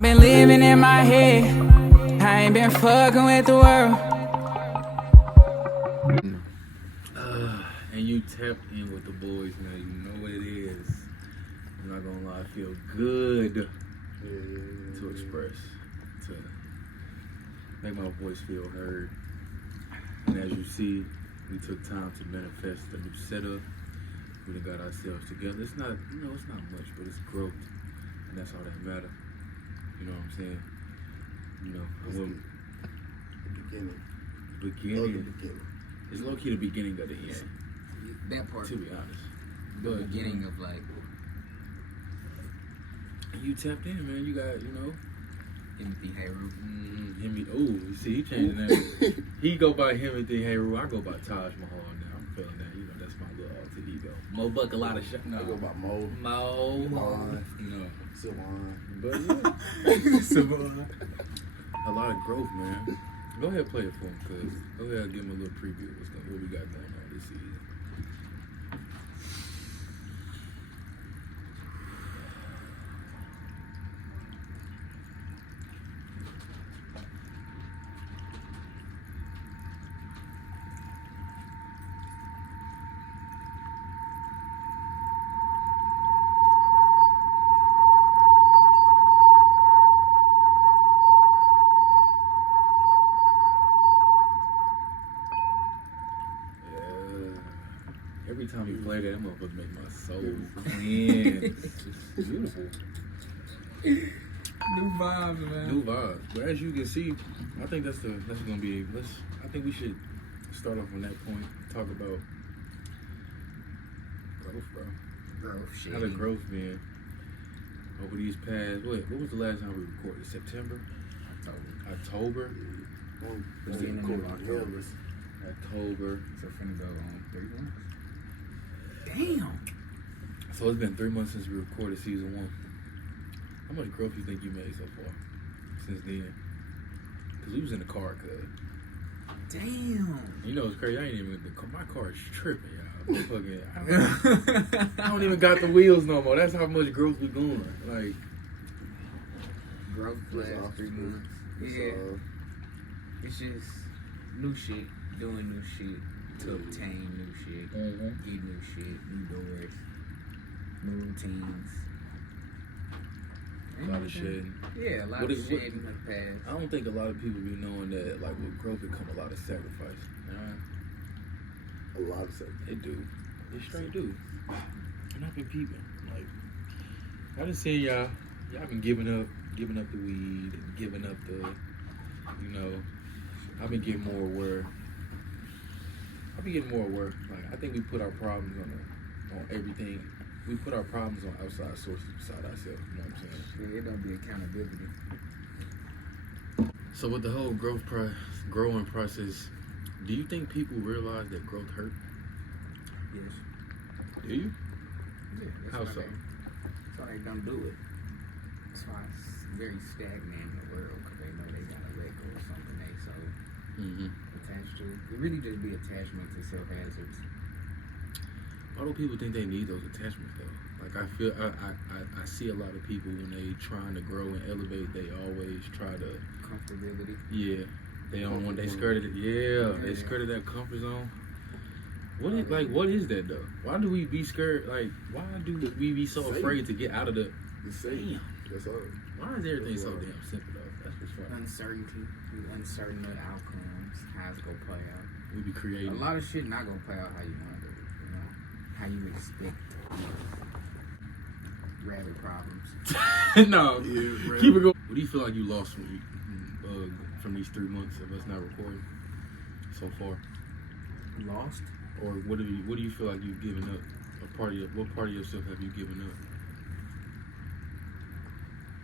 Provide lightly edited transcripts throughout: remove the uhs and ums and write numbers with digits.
Been living in my head, I ain't been fucking with the world. And you tapped in with the boys, man. You know what it is. I'm not gonna lie, I feel good to express, to make my voice feel heard. And as you see, we took time to manifest a new setup. We done got ourselves together. It's not, it's not much, but it's growth, and that's all that matters. You know what I'm saying? The beginning. It's low key the beginning of the end. That part. To be honest. The beginning of like. You tapped in, man. You got, Timothy Hayru. You see, he changing that. He go by Timothy Hayru. I go by Taj Mahal now. I'm feeling that. That's my little alter ego. Mo Buck, a lot of shit. No. I go by Mo. Savon. But a lot of growth, man. Go ahead, play it for him, cuz. Go ahead and give him a little preview of what we got going on this season. Every time you play that motherfucker make my soul cleanse. Beautiful. New vibes, man. New vibes. But as you can see, I think that's gonna be. I think we should start off on that point. Talk about growth, bro. Growth shit. How the growth been over these past. What was the last time we recorded? September. October. October. So finna go on 3 months. Damn. So it's been 3 months since we recorded season 1. How much growth you think you made so far since then? Cause we was in the car, cuz. Damn. You know it's crazy. I ain't even. My car is tripping, y'all. I don't even got the wheels no more. That's how much growth we going. Like growth last 3 months. Yeah. It's just new shit, doing new shit to obtain new shit, get new shit, new doors, new routines. a lot of shedding. Yeah, a lot of shedding in the past. I don't think a lot of people be knowing that, like, with growth it come a lot of sacrifice. A lot of sacrifice. It do. It straight do. And I've been peeping. Like, I done seen y'all been giving up the weed, and giving up the, I've been getting more aware. Like, I think we put our problems on everything. We put our problems on outside sources beside ourselves. You know what I'm saying? Yeah, it don't be accountability. So with the whole growing process, do you think people realize that growth hurt? Yes. Do you? Yeah. That's How why so? That's why they don't do it. That's why it's very stagnant in the world, because they know they gotta let go of something they so attached to. It really just be attachment to self-hazards. Why do people think they need those attachments though? Like I feel I see a lot of people when they trying to grow and elevate, they always try to Comfortability. Yeah. They don't want they skirted it. Yeah, they skirted that comfort zone. What is that though? Why do we be scared? Like, why do we be so afraid to get out of the Damn. That's all. Why is everything so damn simple though? That's what's funny. Uncertainty. You're uncertain of the outcomes, how it's gonna play out. We be creating A lot of shit not gonna play out how you want it, how you expect. Rather problems. No. Yeah, Keep it going. What do you feel like you lost from these 3 months of us not recording so far? Lost? Or what do you feel like you've given up? What part of yourself have you given up?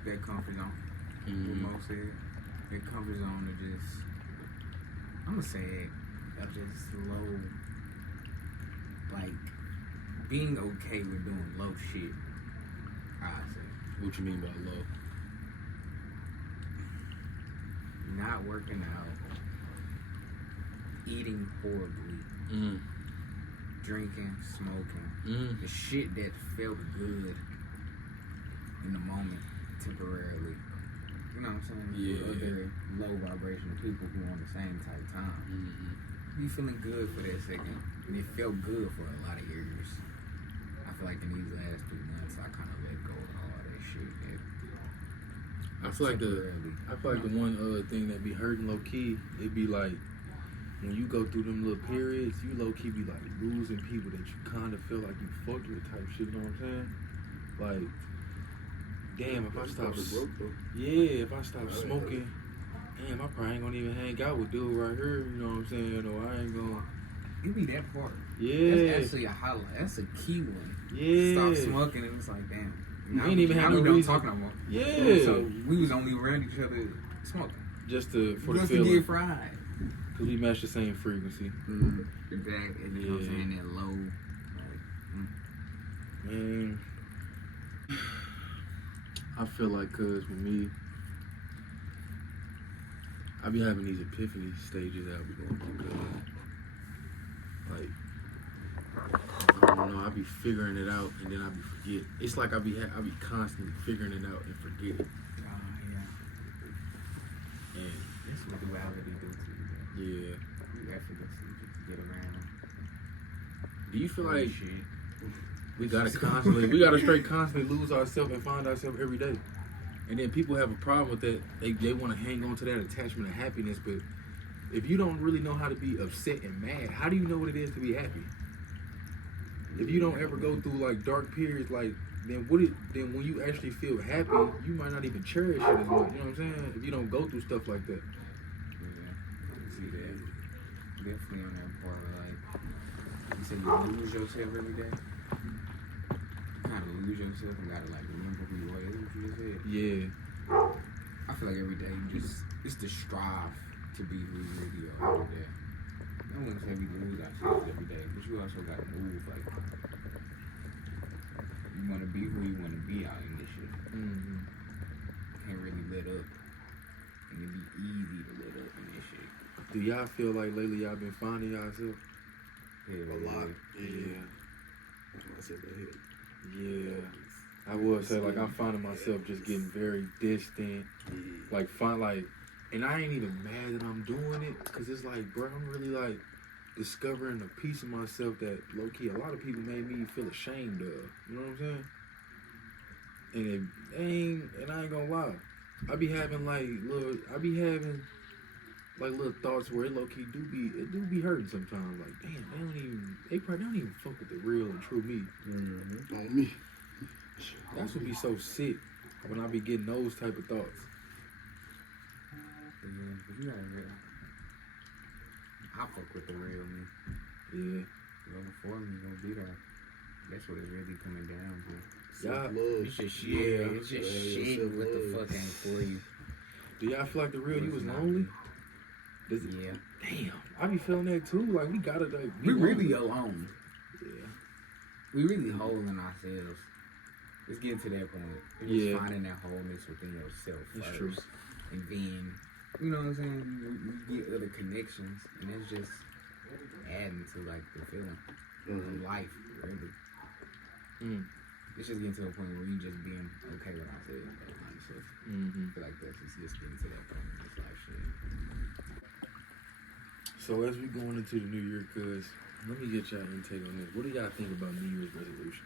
That comfort zone. What Mo said. That comfort zone of just, I'm gonna say it, of just low, like, being okay with doing low shit. I say. What you mean by low? Not working out, eating horribly, drinking, smoking, the shit that felt good in the moment, temporarily, saying? Yeah. Other low vibration people who on the same type of time. You feeling good for that second, and it felt good for a lot of years. I feel like in these last 3 months, I kind of let go of all that shit. I feel like the one thing that be hurting low key, it be like when you go through them little periods, you low key be like losing people that you kind of feel like you fucked with type shit. You know what I'm saying? Like, damn, if I stop, if I stop smoking, damn, I probably ain't gonna even hang out with dude right here. You know what I'm saying? Or I ain't gonna. It be that part. Yeah. That's actually a highlight. That's a key one. Yeah. Stop smoking, and it's like, damn. We ain't even have no don't reason. talk no more. Yeah. So we was only around each other smoking. Just for the Just feeling. to get fried. Cause we match the same frequency. Exactly. And you know what I'm saying? That low. Like, Man, I feel like, cause with me, I be having these epiphany stages that I be going through. Like, I don't know, I be figuring it out and then I be forget. It's like I be constantly figuring it out and forget it. yeah. And That's what duality do to you. yeah, You effortlessly get around. do you feel like Shit. we gotta straight constantly lose ourselves and find ourselves every day? And then people have a problem with that. They want to hang on to that attachment of happiness, but if you don't really know how to be upset and mad, how do you know what it is to be happy? If you don't ever go through like dark periods, like then when you actually feel happy, you might not even cherish it as much. You know what I'm saying? If you don't go through stuff like that. Yeah, I can see that. Definitely on that part where, like, you say you lose yourself every day. You kind of lose yourself and gotta, like, remember who you are. That's what you just said. Yeah. I feel like every day it's to strive to be who you really are every day. I wouldn't say we lose ourselves every day, but you also gotta move, like, you wanna be who you wanna be out in this shit. Mm-hmm. Can't really let up. And it be easy to let up in this shit. Do y'all feel like lately y'all been finding yourself? A lot. Yeah. I said that. Yeah. I would say like I'm finding myself just getting very distant. And I ain't even mad that I'm doing it, cause it's like, bro, I'm really like discovering a piece of myself that low key a lot of people made me feel ashamed of. You know what I'm saying? And I ain't gonna lie, I be having little thoughts where it low key do be hurting sometimes. Like, damn, they probably don't even fuck with the real and true me. Mm-hmm. On me. That's what be so sick when I be getting those type of thoughts. Yeah, but you gotta real. I fuck with the real me. Yeah. Going for me, gonna be there. That's what it's really coming down to. Y'all, It's just shit. It's just shit. What the fuck ain't for you? do y'all feel like the real you was lonely? Yeah. Damn, I be feeling that too. Like we gotta like We really alone. Yeah. We really holding ourselves. It's getting to that point. It's just finding that wholeness within yourself It's first. true. And then, you know what I'm saying? You get other connections, and it's just adding to like the feeling of life, really. Mm. It's just getting to a point where you just being okay with ourselves, honestly. Mm-hmm. I feel like it's just getting to that point in this life shit. So as we going into the new year, cuz let me get y'all intake on this. What do y'all think about New Year's resolutions?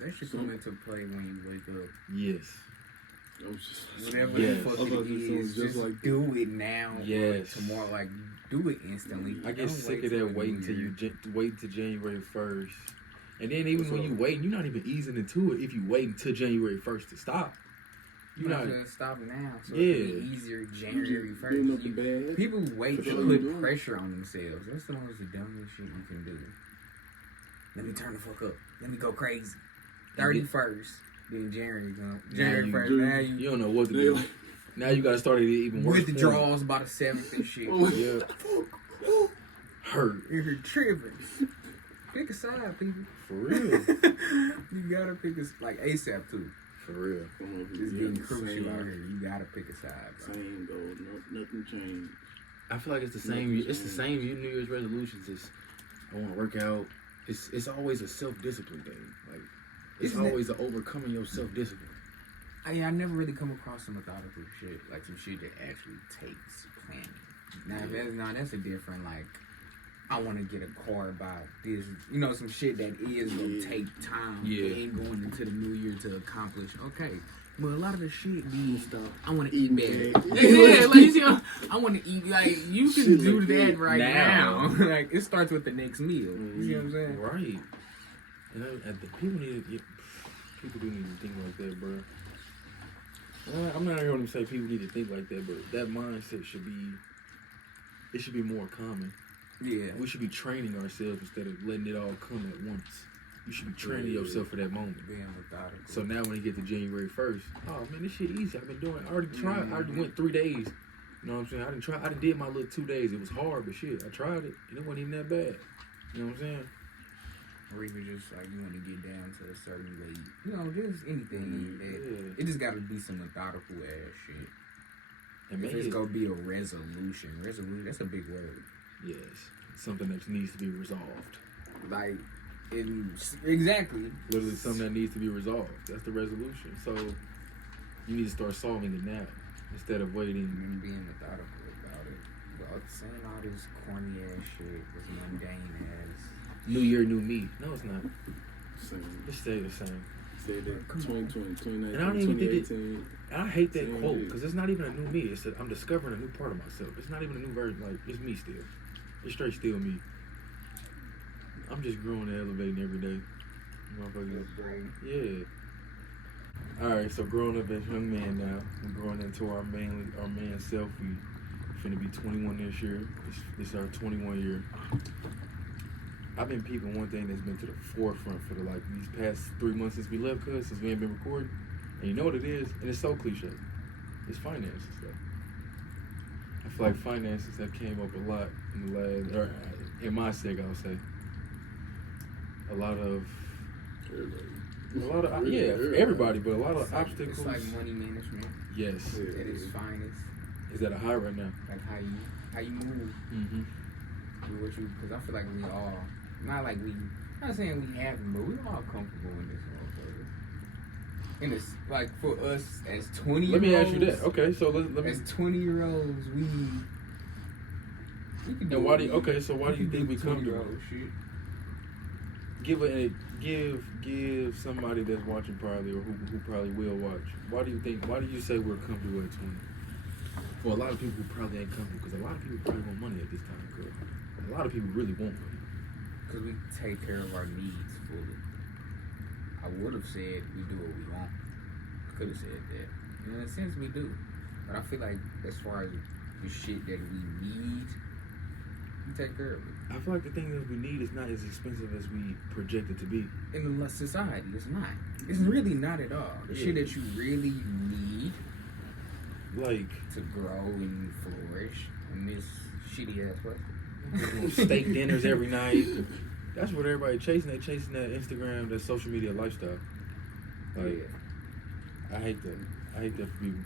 That should come into play when you wake up. Yes. Whatever Yes. the fuck it is, just like do it now. Yes. Or tomorrow, like do it instantly. I get Don't sick wait of that till waiting New till Year. wait till January 1st. And then even when you waiting, you're not even easing into it if you wait until January 1st to stop. You You're might not. as well stop now. So Yeah. it can be easier January Building up 1st. the bag. People wait For to sure put you doing it. pressure on themselves. That's the most dumbest shit you can do. Let me turn the fuck up. Let me go crazy. 31st. Then January comes. January 1st. Now You don't know what to do. Now you gotta start it even worse. withdrawals by the 7th and shit. Yeah. Hurt. You're tripping. Pick a side, people. For real. You gotta pick a like ASAP too. For real. It's getting crucial out here. You gotta pick a side, bro. Same though. Nothing changed. I feel like it's the same. It's the same New Year's resolutions. It's I want to work out. It's always a self-discipline thing. Like it's Isn't it? always a overcoming your self-discipline. I never really come across some methodical shit, like some shit that actually takes planning. That's a different, like, I want to get a car about this, you know, some shit that is going to take time and going into the new year to accomplish. Okay, well, a lot of the shit be stuff. I want to eat better. Yeah, like, you know, I want to eat, like, you can shit do that right now. Like, it starts with the next meal. You see what I'm saying? Right. And the people do need to think like that, bro. I'm not going to say people need to think like that, but that mindset should be more common. Yeah. We should be training ourselves instead of letting it all come at once. You should be training yourself for that moment. Being methodical. So now when you get to January 1st, oh man, this shit easy. I've been doing it. I already tried. I already went 3 days. You know what I'm saying? I done did my little 2 days. It was hard, but shit, I tried it. And it wasn't even that bad. You know what I'm saying? Or even just like you want to get down to a certain weight. You know, just anything. It just got to be some methodical ass shit. And if it's going to be a resolution, that's a big word. Yes. Something that needs to be resolved. Like, exactly. Literally something that needs to be resolved. That's the resolution. So you need to start solving it now instead of waiting. And being methodical about it. Without saying all this corny ass shit, this mundane ass. New year, new me. No, it's not. Same. It stay the same. Say that 2020, 2019, and I don't even 2018. think I hate that quote because it's not even a new me. It's that I'm discovering a new part of myself. It's not even a new version. Like, it's me still. It's straight still me. I'm just growing and elevating every day. Motherfucker. Yeah. Alright, so growing up as young man now, we're growing into our man self. We finna be 21 this year. This is our 21 year. I've been peeping one thing that's been to the forefront for these past 3 months since we left, since we ain't been recording. And you know what it is? And it's so cliche. It's finances stuff. I feel like finances have came up a lot in the last, or in my sake, I'll say. Everybody, but a lot of obstacles. It's like money management. Yes. At its finest. Is that a high right now? Like how you move. Mm-hmm. Because I feel like we all, not saying we have, but we all comfortable in this motherfucker. And it's like for us as 20-year-olds. Let me ask you that. Okay, so let me. As 20-year-olds, we can do. And why do you think we comfortable? Shit. Give somebody that's watching probably or who probably will watch. Why do you say we're comfortable at 20? For a lot of people who probably ain't comfortable, because a lot of people probably want money at this time, cause a lot of people really want money. Because we take care of our needs fully. I would have said we do what we want. I could have said that. And in a sense, we do. But I feel like as far as the shit that we need, we take care of it. I feel like the thing that we need is not as expensive as we project it to be. In the society, it's not. It's really not at all. The shit that you really need, like to grow and flourish in this shitty ass place. Steak dinners every night. That's what everybody chasing. They chasing that Instagram, that social media lifestyle. Like, I hate that. I hate that for people.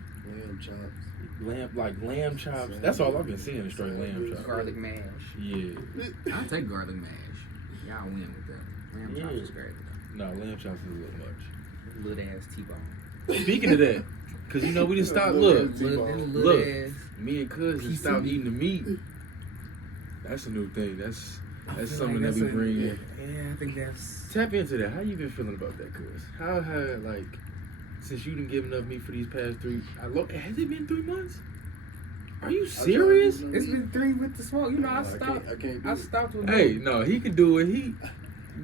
Lamb chops. That's all I've been seeing is straight lamb chops. Garlic mash. Yeah. I'll take garlic mash. Y'all win with that. Lamb chops is great. No, lamb chops is a little much. Little ass T-bone. Speaking of that, because you know we didn't stop. Look. Me and Cuz just stopped eating the meat. That's a new thing. That's something that we bring in. Yeah, I think that's. Tap into that. How you been feeling about that, Cuz? How since you done given up meat for these past 3, has it been 3 months? Are you serious? It's been 3 with the smoke. You know, I stopped. I stopped with. Hey, no, he can do it. We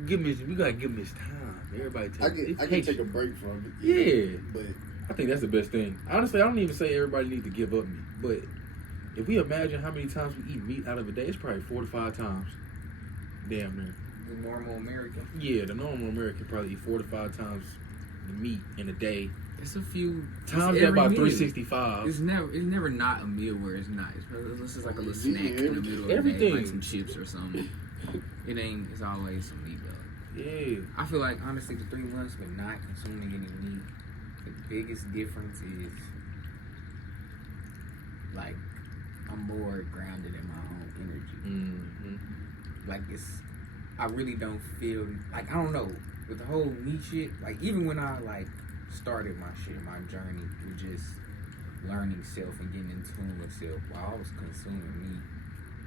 gotta give him his time. Everybody I can take a break from it. Yeah, but I think that's the best thing. Honestly, I don't even say everybody needs to give up meat, but if we imagine how many times we eat meat out of a day, it's probably 4 to 5 times. Damn near. The normal American. Yeah, the normal American probably eat 4 to 5 times the meat in a day. It's a few times that about 365. It's never not a meal where it's not. It's just like a little snack in the middle of the day, like some chips or something. It's always some meat though. Yeah. I feel like honestly the 3 months with not consuming any meat, the biggest difference is like I'm more grounded in my own energy. Mm-hmm. Like I really don't feel like, I don't know, with the whole meat shit, like even when I like started my journey with just learning self and getting in tune with self while I was consuming meat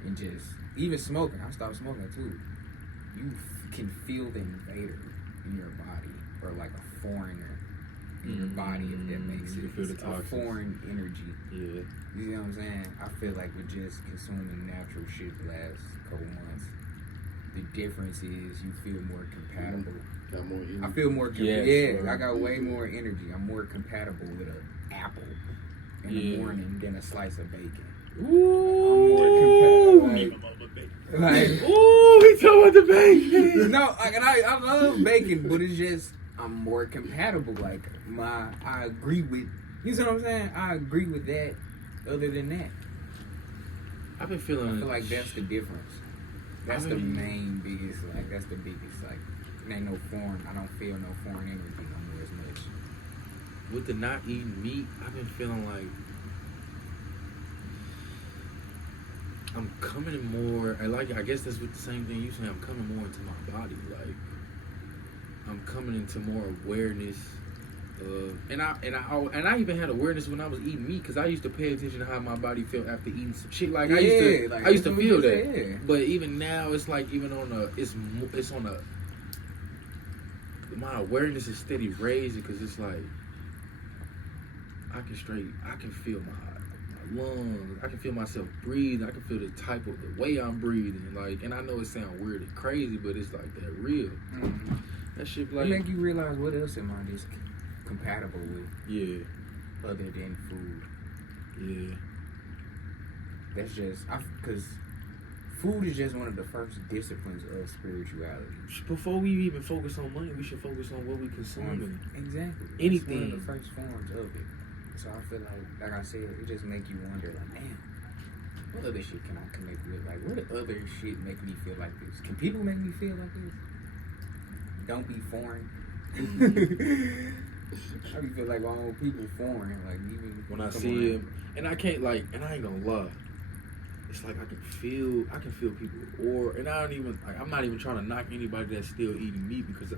and just even smoking. I stopped smoking too. You can feel the invader in your body or like a foreigner in your body, if that makes You sense. feel the A toxins. foreign energy. Yeah. You know what I'm saying? I feel like with just consuming natural shit the last couple months, the difference is you feel more compatible. Got more energy. I feel more Yes, I got way more energy. I'm more compatible with an apple in the Yeah. morning than a slice of bacon. Ooh. I'm more compatible. Like, Ooh, we talking about the bacon. no, like, and I love bacon, but it's just I'm more compatible. Like I agree with. You know what I'm saying? I agree with that. Other than that, I've been I feeling. feel like that's the difference. That's the main biggest. Like that's the biggest. Like it ain't no foreign. I don't feel no foreign energy no more as much. With the not eating meat, I've been feeling like I'm coming more. I guess that's with the same thing you saying. I'm coming more into my body. Like I'm coming into more awareness. And I even had awareness when I was eating meat because I used to pay attention to how my body felt after eating some shit. Like I used to feel that. Yeah. But even now, it's like even on my awareness is steady raising because it's like I can feel my lungs. I can feel myself breathing. I can feel the way I'm breathing. Like, and I know it sounds weird and crazy, but it's like that real. Mm-hmm. That shit It like make you realize what else am I just compatible with yeah, other than food. yeah. That's just because food is just one of the first disciplines of spirituality. Before we even focus on money, we should focus on what we consuming. Exactly. Anything. It's one of the first forms of it. So I feel like I said, it just make you wonder, like, man, what other shit can I connect with? Like, what other shit make me feel like this? Can people make me feel like this? Don't be foreign. I be feel like all people foreign. Like even When I see him, and I can't and I ain't gonna lie. It's like I can feel people, and I'm not even trying to knock anybody that's still eating meat because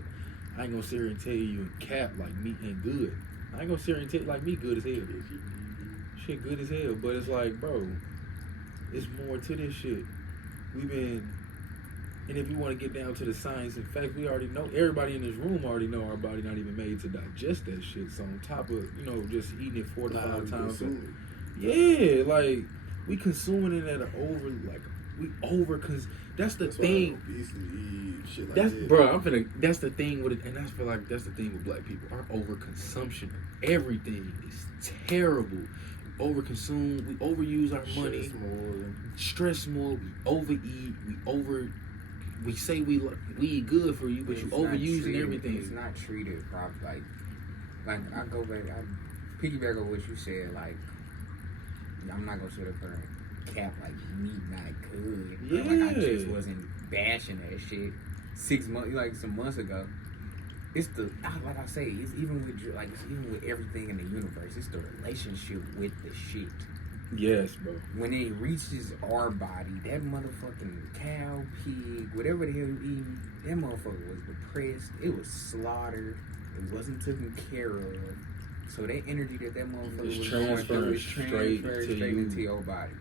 I ain't gonna sit here and tell you in cap like meat ain't good. I ain't gonna sit here and tell you like meat good as hell. Shit good as hell, but it's like, bro, it's more to this shit. And if you want to get down to the science and facts, we already know, everybody in this room already know our body not even made to digest that shit. So on top of, just eating it 4 to 5 times. Yeah, like, we consuming it at that's the thing. Shit like That's that. bro. That's the thing with it, and I feel like that's the thing with black people. Our overconsumption, everything is terrible. Overconsume. We overuse our money. Stress more. We overeat. We say we eat good for you, but you overusing everything. It's not treated properly. Like I go back. I piggyback on what you said. Like I'm not gonna sit up there and cap like meat not good. Yeah. Like I just wasn't bashing that shit 6 months, like some months ago. It's like I say, it's even with everything in the universe. It's the relationship with the shit. Yes, bro. When it reaches our body, that motherfucking cow, pig, whatever the hell you eating, that motherfucker was depressed. It was slaughtered. It wasn't taken care of. So that energy that motherfucker was going through is transferred straight into your body.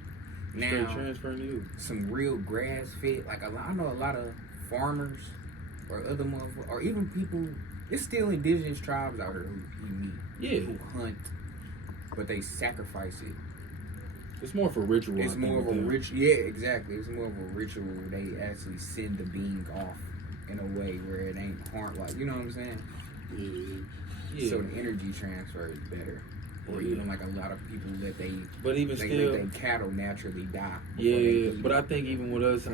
Now, transferring to you. some real grass fed, like I know a lot of farmers or other motherfuckers, or even people, it's still indigenous tribes out here who eat meat. Yeah. Who hunt, but they sacrifice it. It's more for ritual. It's more of a ritual. Yeah, exactly. It's more of a ritual where they actually send the being off in a way where it ain't harm. Like, you know what I'm saying? Yeah. So the energy transfer is better. Or even like a lot of people that but even still, let their cattle naturally die. Yeah, but I think even with us,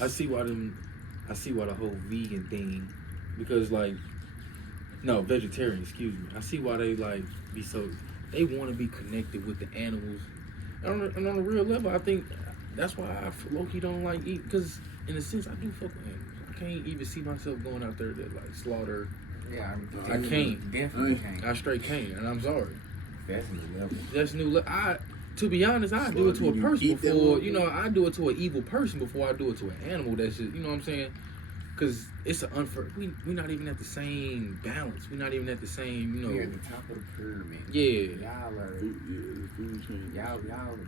I see why the whole vegan thing, because vegetarian, excuse me. I see why they be so, they want to be connected with the animals. And on a real level, I think that's why I low-key don't like eat, because in a sense, I do fuck with animals. I can't even see myself going out there to slaughter. Yeah, I can't. Definitely can't. I straight can't, and I'm sorry. That's new level. That's new level. To be honest, I do it to a person before, I do it to an evil person before I do it to an animal. That's just, you know what I'm saying? Cause it's an unfair. We not even at the same balance. We not even at the same. You know. We're at the top of the pyramid. Yeah. Y'all are. The food chain. Y'all.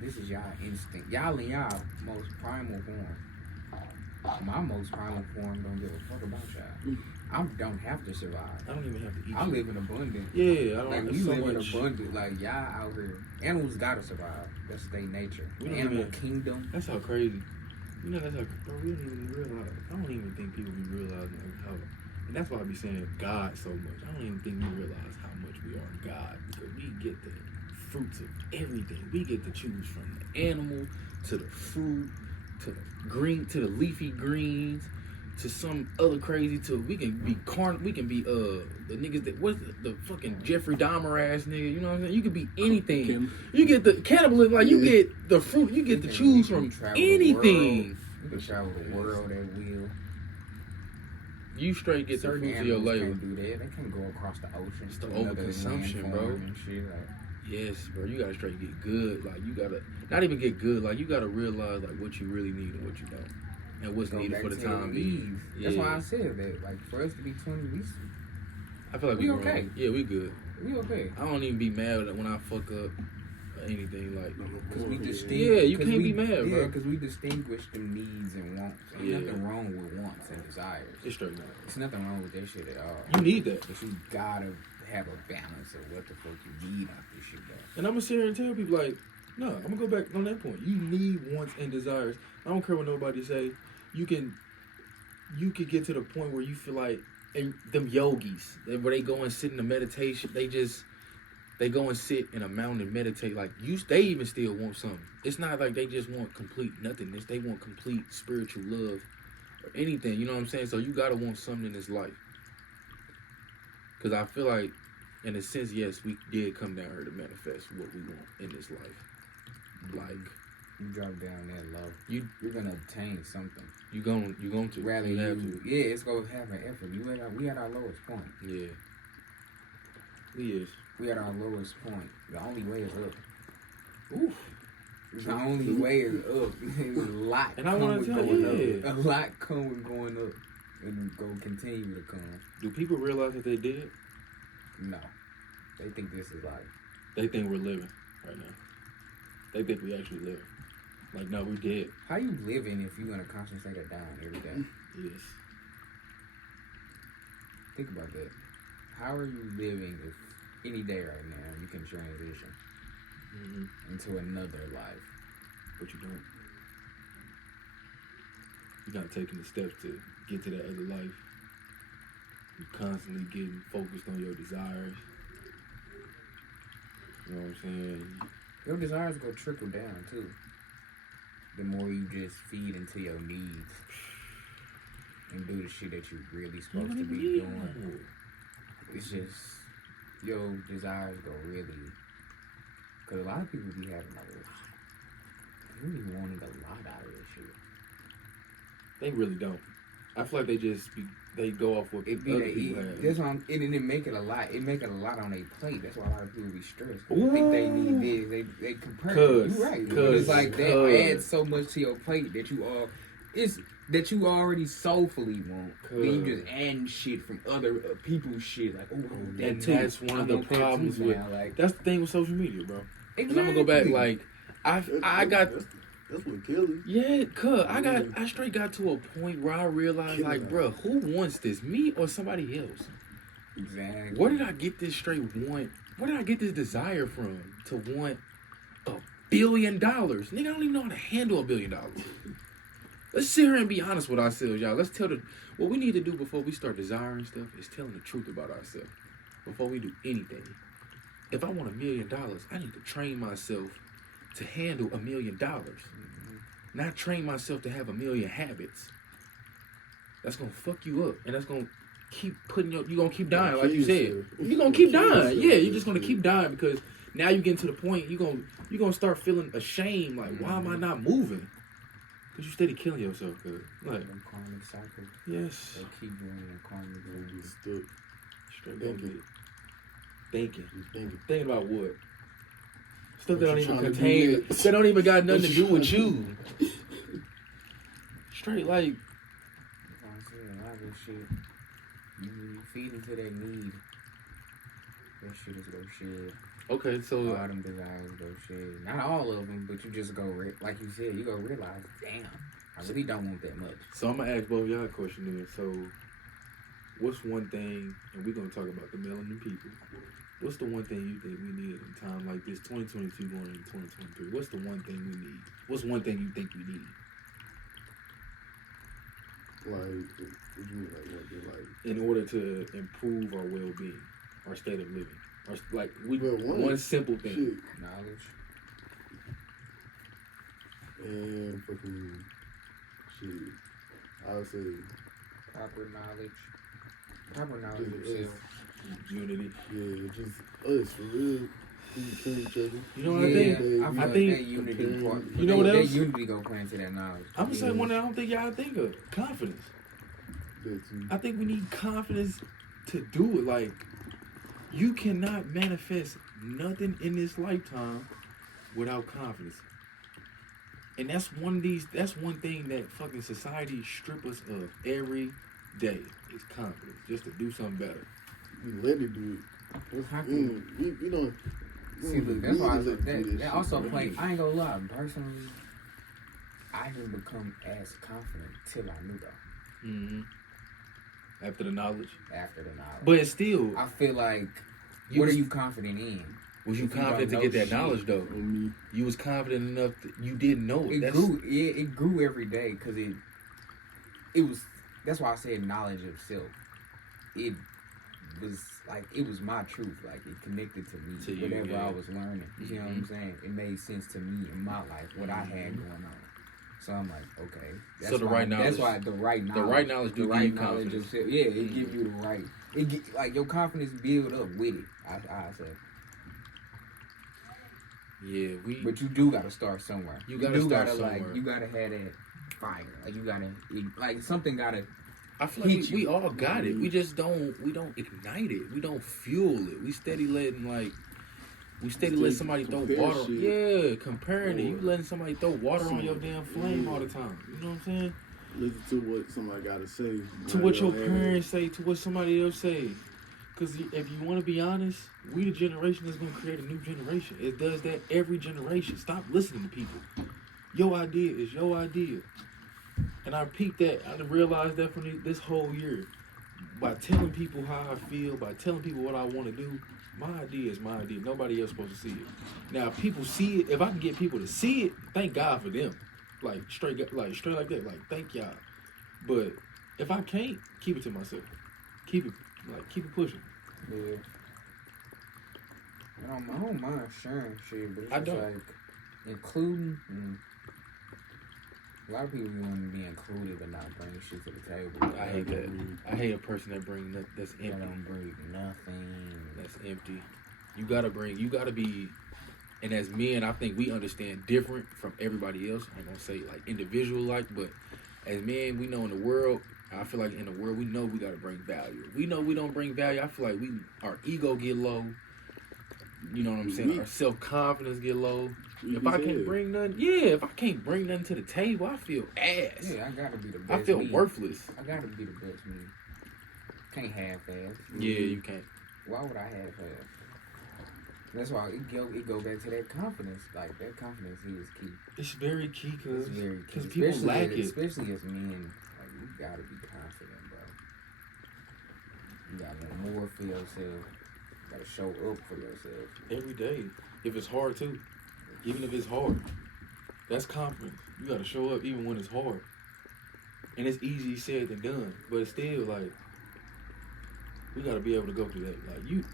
This is y'all instinct. Y'all in y'all most primal form. My most primal form don't give a fuck about y'all. I don't have to survive. I don't even have to eat. I live in abundance. Yeah, I don't. Like we It's so live in much. abundance. Like y'all out here, animals gotta survive. That's their nature. We The don't animal even- kingdom. That's how crazy. You know, that's how. Bro, we don't even realize. I don't even think people be realizing like how. And that's why I be saying God so much. I don't even think we realize how much we are God because we get the fruits of everything. We get to choose from the animal to the fruit to the green to the leafy greens to some other crazy to we can be we can be the niggas that what's the fucking Jeffrey Dahmer ass nigga, you know what I'm saying? You can be anything. You get the cannibalism, like you get the fruit, you get to choose from anything. You can travel the world at will. You straight get the Certain fruits of your animals labor. can't do that. They can't go across the ocean. It's the to another overconsumption, landform bro. And shit. Like, Yes, bro. You gotta straight get good. Like you gotta not even get good. Like you gotta realize like what you really need and what you don't, and what's go needed back for the to time being. Eve. That's why I said that. Like for us to be 20, I feel like we we okay. grown. Yeah, we good. we okay. I don't even be mad when I fuck up or anything like. Because we distinguish. Yeah, you can't be mad, bro. Yeah, because we distinguish the needs and wants. Ain't Yeah. nothing wrong with wants and desires. It's straight mad. There's nothing wrong with that shit at all. You need that. But you gotta have a balance of what the fuck you need out this shit, though. And I'm gonna sit here and tell people like, no, I'm gonna go back on that point. You need wants and desires. I don't care what nobody say. You can get to the point where you feel like, and them yogis, where they go and sit in a meditation, they go and sit in a mountain and meditate. Like they even still want something. It's not like they just want complete nothingness. They want complete spiritual love or anything. You know what I'm saying? So you gotta want something in this life. Cause I feel like, in a sense, yes, we did come down here to manifest what we want in this life. Like You drop down that low, you're gonna obtain something. you going to Rather you have you, to. yeah, it's gonna have an effort. We at our lowest point. Yeah. We is. We at our lowest point. The only way is up. Oof. The only way is up. There's a lot And I come wanna with tell going you, up. A lot come with going up. And go continue to come. Do people realize that they did? No. They think this is life. They think we're living right now. They think we actually live. Like, no, we're dead. How you living if you in a constant state of dying every day? Yes. Think about that. How are you living if any day right now you can transition into another life? But you don't. You're not taking the steps to get to that other life. You're constantly getting focused on your desires. You know what I'm saying? Your desires go trickle down too. The more you just feed into your needs and do the shit that you're really supposed to be doing. It's just your desires go really. Because a lot of people be having a lot. They really wanting a lot out of this shit. They really don't. I feel like they go off what It be other that people have. that's why and it make it a lot. It make it a lot on their plate. That's why a lot of people be stressed. They think they need this. They compare. You're right. It's like that adds so much to your plate that that you already soulfully want. Then you just adding shit from other people's shit. Like, And that's one of the problems with. That's the thing with social media, bro. Exactly. And I'm gonna go back. Like, I got. That's what kills you. Yeah, I straight got to a point where I realized, like, bro, who wants this? Me or somebody else? Exactly. Where did I get this straight want? Where did I get this desire from to want $1 billion? Nigga, I don't even know how to handle $1 billion. Let's sit here and be honest with ourselves, y'all. Let's tell what we need to do before we start desiring stuff is telling the truth about ourselves before we do anything. If I want $1 million, I need to train myself to handle $1 million. Not train myself to have 1 million habits. That's gonna fuck you up, and that's gonna keep putting you. You're gonna keep dying, like you said. You're gonna keep dying. Yeah, you're just gonna keep dying because now you get to the point you're gonna start feeling ashamed. Like, why am I not moving? Cause you steady killing yourself. Cause like, karmic cycle. yes, They keep doing the karmic cycle. straight Thinking. Thinking about what? Stuff that What don't you even trying to contain. do That don't even got nothing What to you do with trying you. Straight like. That's why I said a lot of That shit, you feed into that need. That shit is go shit. Okay, so All them desires go shit. Not all of them, but you just go, like you said, you go realize, damn, I really don't want that much. So I'm gonna ask both y'all a question then. So, what's one thing, and we're gonna talk about the melanin people. What's the one thing you think we need in time like this, 2022 going into 2023? What's the one thing we need? What's one thing you think we need? Like, what you mean, like, In order to improve our well-being, our state of living, or like Well, one simple thing. shit, Knowledge. and fucking shit. I would say Proper knowledge. Proper knowledge of Just self. Unity. yeah, just us for real. To each other. You know what I think? I I think think- that unity part. You know what that else? unity go play into that knowledge. I'm gonna say one that I don't think y'all think of: confidence. That too. I think we need confidence to do it. Like, you cannot manifest nothing in this lifetime without confidence. And that's one thing that fucking society strip us of every day is confidence. Just to do something better. You let it do it. How can You know. See, look, that's why let it do that also play. I ain't gonna lie, personally, I didn't become as confident till I knew though. Mm-hmm. After the knowledge. After the knowledge. But it's still, I feel like, You what was- are you confident in? was you if you confident to don't get know that shit? knowledge though? On me. You was confident enough that you didn't know it. It grew. It grew every day because it was. That's why I said knowledge of self. It was like it was my truth. Like it connected to me. To you, whatever yeah. I was learning. You know what I'm saying? It made sense to me in my life. What I had going on. So I'm like, okay. That's So the why, right knowledge. That's why the right knowledge. The right knowledge do the give right you knowledge confidence. of self. Yeah, it gives you the right. Like your confidence build up with it. I say. Yeah, But you do gotta start somewhere. You gotta start somewhere. Like, you gotta have that fire. Like you gotta like something gotta. I feel like Teach we you. all got it. We just don't ignite it. We don't fuel it. We steady letting let somebody throw compare water. shit. Yeah, comparing it. You letting somebody throw water on your damn flame all the time. You know what I'm saying? Listen to what somebody gotta say. To what your parents say, to what somebody else say. Because if you want to be honest, we the generation that's going to create a new generation. It does that every generation. Stop listening to people. Your idea is your idea. And I peeped that. I realized that from this whole year. By telling people how I feel, by telling people what I want to do, my idea is my idea. Nobody else supposed to see it. Now, if people see it, if I can get people to see it, thank God for them. Like straight like that. Like, thank y'all. But if I can't, keep it to myself. Keep it pushing. Yeah. I don't mind sharing shit, but it's I just don't. like including. A lot of people want to be included but not bring shit to the table. I hate that. I hate a person that brings that's They empty. don't bring nothing. That's empty. You gotta be, and as men, I think we understand different from everybody else. I'm gonna say like individual like, but as men, we know in the world, I feel like in the world, we know we gotta bring value. We know we don't bring value. I feel like our ego get low. You know what I'm saying? Our self-confidence get low. If I can't bring nothing to the table, I feel ass. Yeah, I gotta be the best. I feel me. worthless. I gotta be the best me. Can't half-ass. Yeah, you can't. Why would I half-ass? That's why it go back to that confidence. Like that confidence is key. It's very key It's very key. because people Especially lack it. Especially as men, like you gotta be confident, bro. You gotta know more for yourself. You gotta show up for yourself. Every day. If it's hard too. Even if it's hard. That's confidence. You gotta show up even when it's hard. And it's easy said than done. But it's still like we gotta be able to go through that. Like you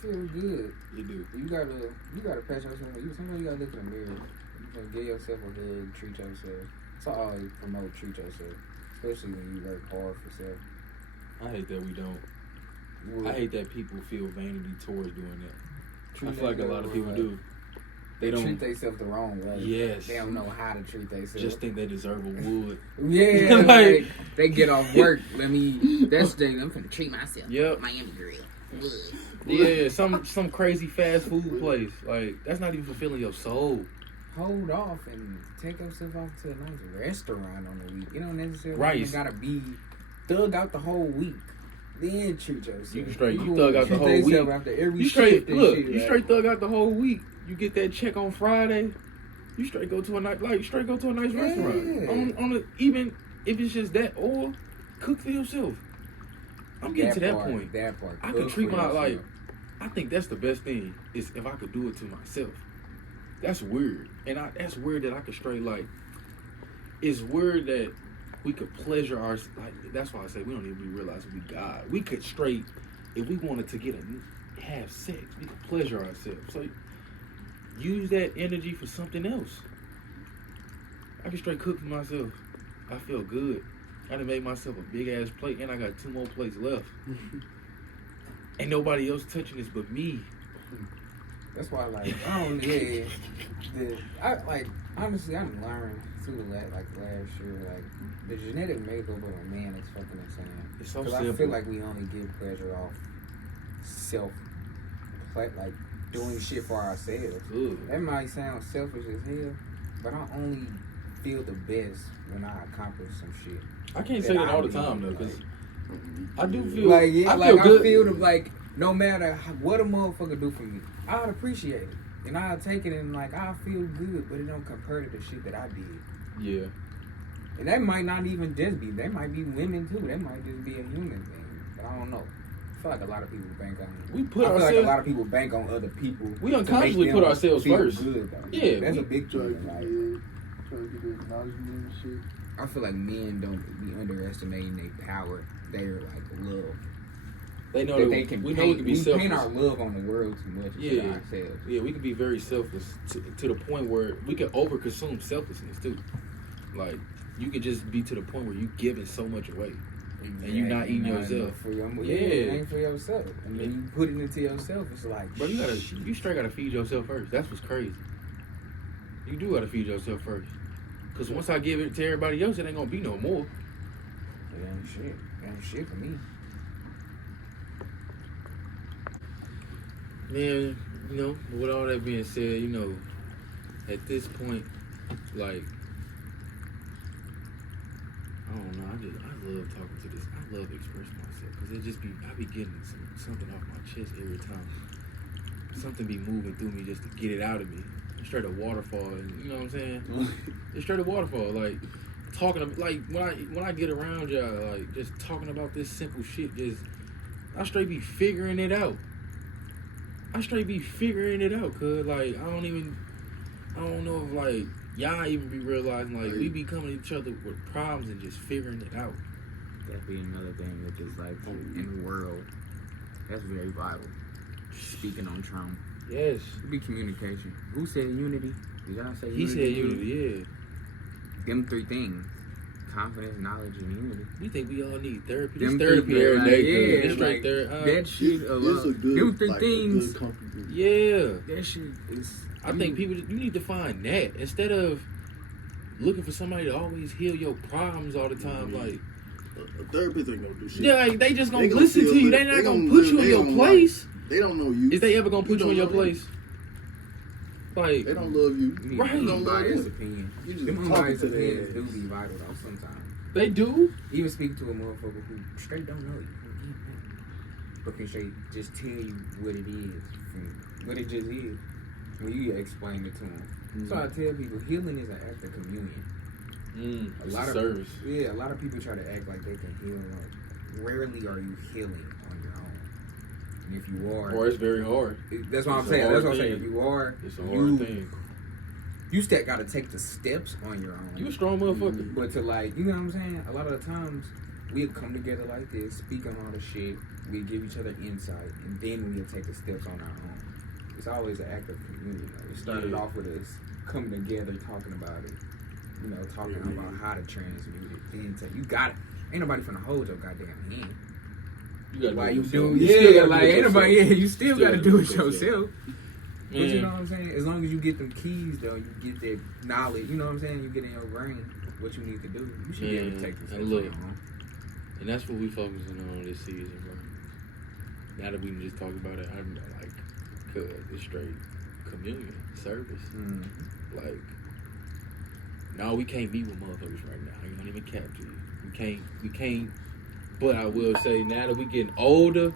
feels good. You do. You gotta pat yourself. Sometimes you gotta look in the mirror. You gotta give yourself a hug, treat yourself. It's all you promote, treat yourself. Especially when you work hard for self. I hate that we don't. Well, I hate that people feel vanity towards doing that. treat I feel like a lot of people do. They treat don't themselves the wrong way. Yes. They don't know how to treat themselves. just think they deserve a wood. Yeah, like they get off work. I'm finna treat myself. Yep. Miami Grill. Wood. Yeah, some crazy fast food place. Like that's not even fulfilling your soul. Hold off and take yourself off to a nice restaurant on the week. You don't necessarily Right. even gotta be thug out the whole week. Then treat yourself. You thug out the whole treat week. yourself after every You straight shift and look. shit, You like, straight thug out the whole week. You get that check on Friday. You straight go to a nice restaurant. On a, even if it's just that, or cook for yourself. I'm getting to that point. That part. I could treat my like. I think that's the best thing is if I could do it to myself. That's weird, and that's weird that I could straight like. It's weird that we could pleasure our like. That's why I say we don't even realize we God. We could straight if we wanted to have sex, we could pleasure ourselves. So use that energy for something else. I can straight cook for myself. I feel good. I done made myself a big ass plate, and I got 2 more plates left. Ain't nobody else touching this but me. That's why, like, honestly, I done learned through last year, like, the genetic makeup of a man is fucking insane. It's so Because simple. I feel like we only get pleasure off like doing shit for ourselves. Ugh. That might sound selfish as hell, but I only feel the best when I accomplish some shit. I can't say that all the time though, because I do feel like, yeah, I feel good. I feel like no matter what a motherfucker do for me, I'd appreciate it. And I'll take it and like I feel good, but it don't compare to the shit that I did. Yeah. And that might not even just be. They might be women too. That might just be a human thing. But I don't know. I feel like a lot of people bank on. Like a lot of people bank on other people. We unconsciously put ourselves first. Good, though. Yeah, that's a big thing. Trying to get the acknowledgement and shit. I feel like men don't be underestimating their power. They're like love. They know that that they can. we paint, know we can be we selfless. paint our love on the world too much. Yeah, ourselves. Yeah, we can be very selfless to the point where we can overconsume selflessness too. Like you can just be to the point where you giving so much away, and you're not eating yourself. It ain't for yourself. And then you put it into yourself. It's like, bro, you straight gotta feed yourself first. That's what's crazy. You do gotta feed yourself first. Cause once I give it to everybody else, it ain't gonna be no more. It ain't shit. It ain't shit for me. Man, you know, with all that being said, you know, at this point, like, I don't know, I love talking to this. I love expressing myself because I be getting something off my chest every time. Something be moving through me just to get it out of me. It's straight a waterfall, and you know what I'm saying? It's straight a waterfall. Like talking, like when I get around y'all, like just talking about this simple shit. I straight be figuring it out. Cause like I don't know if like y'all even be realizing like we be coming to each other with problems and just figuring it out. That be another thing that is like in the world. That's very vital. Speaking on trauma. Yes. It be communication. Who said unity? Did y'all say unity? He said unity, yeah. Them 3 things. Confidence, knowledge, and unity. You think we all need therapy? Them therapy every day. Yeah, like, that shit It's a good, them 3 like, things. A good compliment. Yeah. That shit is. I think you need to find that instead of looking for somebody to always heal your problems all the time. Mm-hmm. Like a therapist ain't gonna do shit. Yeah, like, they just gonna listen to you. They not gonna put you in your place. They don't know you. Is they ever gonna put you in your place? Like they don't love you. Right. They don't love you. Opinion. You just Them talking unbiased to opinions them. do be vital though sometimes. They do. Even speak to a motherfucker who straight don't know you, but can straight just tell you what it is, what it just is, when you explain it to them. Mm-hmm. So I tell people, healing is an act of communion. A lot of service. A lot of people try to act like they can heal. Like, rarely are you healing on your own. And if you are, or it's very hard. That's what I'm saying. That's what I'm saying. If you are, it's a hard thing. You still got to take the steps on your own. You a strong motherfucker. But to like, you know what I'm saying? A lot of the times, we'll come together like this, speak on all the shit, we'll give each other insight, and then we'll take the steps on our own. It's always an act of community. It started off with us coming together, talking about it. You know, talking about how to transmute it. Then you got it. Ain't nobody finna hold your goddamn hand. You gotta Why do you it do? yourself. Yeah, like ain't nobody. Yeah, you still gotta do it yourself. But Man. you know what I'm saying? As long as you get them keys, though, you get that knowledge. You know what I'm saying? You get in your brain what you need to do. You should be able to take this. And look, and that's what we focusing on this season, bro. Now that we can just talk about it, I'm like, cause it's straight communion service. Like, no, we can't be with motherfuckers right now. I ain't even capture you. We can't But I will say, now that we getting older,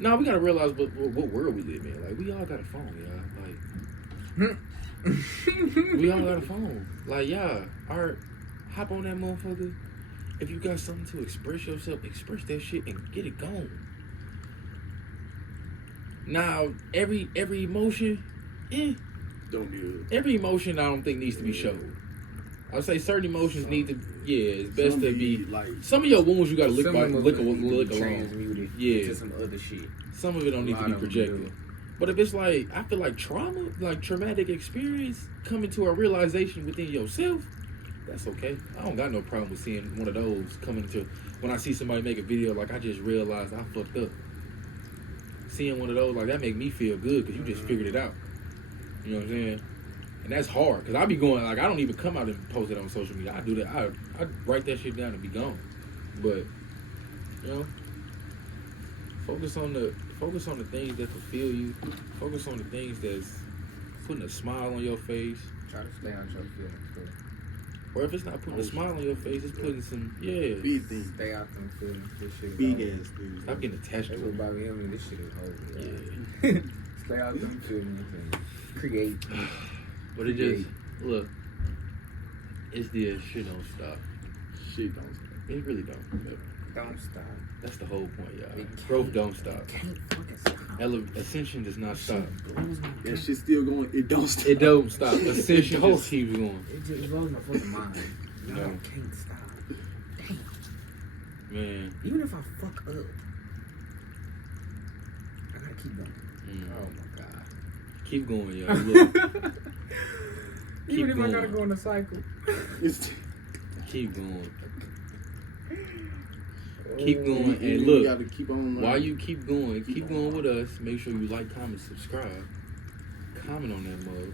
now we gotta realize what world we live in. Like, we all got a phone, y'all. Like, we all got a phone. Like, yeah, hop on that motherfucker. If you got something to express yourself, express that shit and get it gone. Now, every emotion, Don't do it. every emotion I don't think needs to be showed. I would say certain emotions need to, it's best Some to be, like some of your wounds you gotta lick Some by, of them lick need to be along. transmuted Yeah. into some other shit. Some of it don't need to be projected. But if it's like, I feel like trauma, like traumatic experience, coming to a realization within yourself, that's okay. I don't got no problem with seeing one of those coming to, when I see somebody make a video, like I just realized I fucked up. Seeing one of those, like that make me feel good because you just figured it out. You know what I'm saying? And that's hard because I be going, like I don't even come out and post it on social media. I do that. I write that shit down and be gone. But, you know, focus on the things that fulfill you. Focus on the things that's putting a smile on your face. Try to stay on your feelings, too. Or if it's not putting a smile on your face, it's putting some, big things. Stay out them feelings. This shit is Big over. ass things. stop getting attached That's to what it. Bobby Emily, this shit is over. Yeah. Stay out them feelings and create. But it just, look, it's the shit don't stop. Shit don't stop. It really don't. Don't stop. That's the whole point, y'all. It Growth don't stop. Can't fucking stop. Ascension does not stop. Shit blows my That shit still going. It don't stop. It don't stop. Ascension just keeps going. It just blows my fucking mind. No. No, can't stop. Damn. Man. Even if I fuck up, I gotta keep going. Oh my god. Keep going, y'all. Look. Even Keep if I gotta going. go in a cycle. It's, Keep going. Keep going. And you look, gotta keep on. while you keep going with us. Make sure you like, comment, subscribe. Comment on that mug.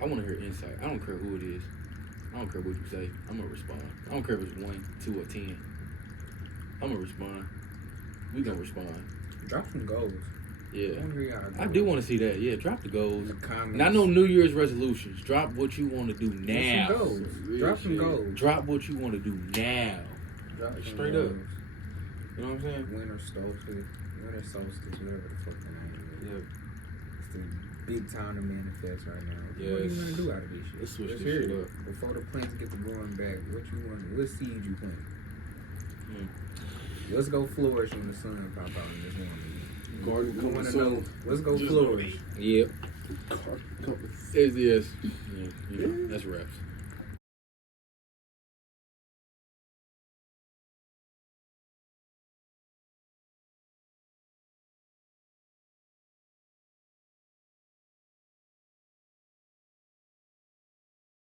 I want to hear insight. I don't care who it is. I don't care what you say. I'm gonna respond. I don't care if it's 1, 2, or 10. I'm gonna respond. We gonna respond. Drop some goals. Yeah. I wanna hear y'all I do want to see that. Yeah, drop the in goals. the comments. Not no New Year's resolutions. Drop what you want to do now. Drop some goals. Drop some shit. goals. Drop what you want to do now. Drop some Straight goals. up. You know what I'm saying? Winter solstice, whatever the fuck the name is. Yeah. It's the big time to manifest right now. What you Yes. want to do out of this shit? Let's switch Let's this hear shit it. up. Before the plants get to growing back, what seed you plant? Let's go flourish when the sun pop out in this morning. Garden We coming want to soon. know. Let's go Just flourish. Yep. Garden coming. Yes. Yeah. That's raps.